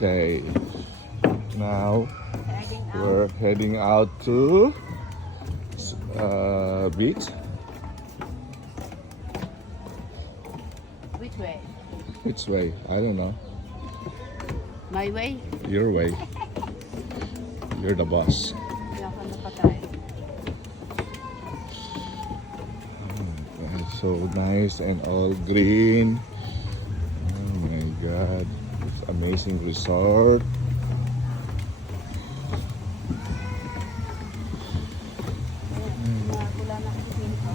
Okay, now Heading out. we're heading out to beach. Which way? Which way? I don't know. My way? Your way. You're the boss. Yakan na pa tayo. It's so nice and all green. Oh my God, it's amazing resort. Wala na kasi dito.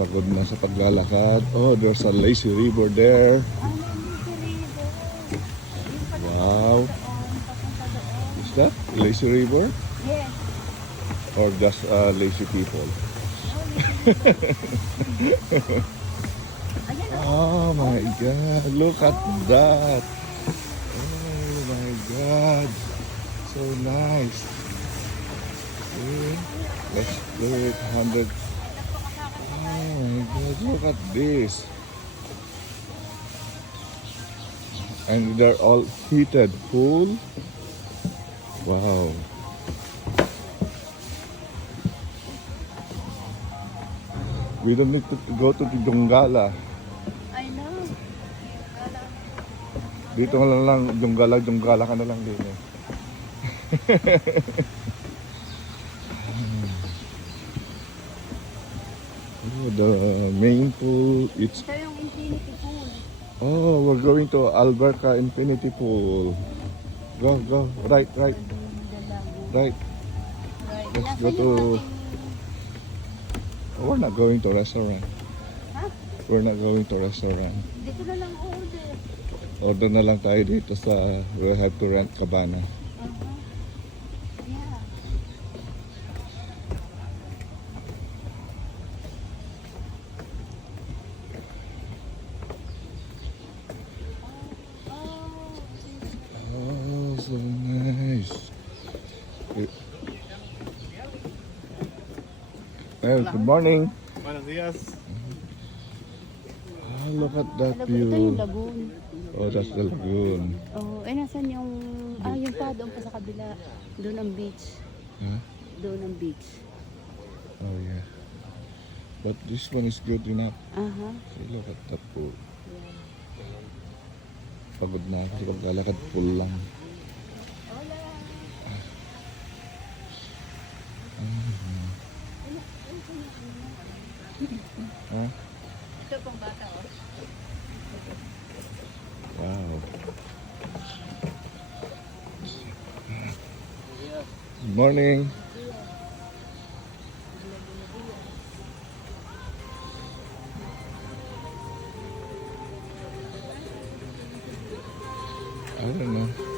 Pagod na sa paglalakad. Oh, there's a lazy river there. Wow. Is that lazy river Yes. or just lazy people? Oh my God, look at that. Oh my God, so nice. See? Let's do it 100. Oh my God, look at this. And they're all heated pool. Wow. We don't need to go to the Donggala. I know. Dito ka lang, Donggala ka na lang din eh. Oh, the main pool, it's... Ito yung infinity pool. Oh, we're going to Alberca Infinity Pool. Go, go, right. Right. Let's go Nasaan to... yung ating... We're not going to restaurant. Ha? We're not going to restaurant. Dito na lang order. Order na lang tayo dito sa... We have to rent cabana. Yeah. Oh, so nice. Well, good morning. Buenos días. Ah, look at that Ito yung view. lagoon. Oh, that's the lagoon. Oh, nasan yung... yung pa, doon pa sa kabila. Doon ang beach. Huh? Doon ang beach. Oh, yeah. But this one is good enough. Aha. See, look at that pool. Pagod na ako kasi paglalakad pool lang. Huh? Ito pang bata, oh. Wow. Good morning. I don't know.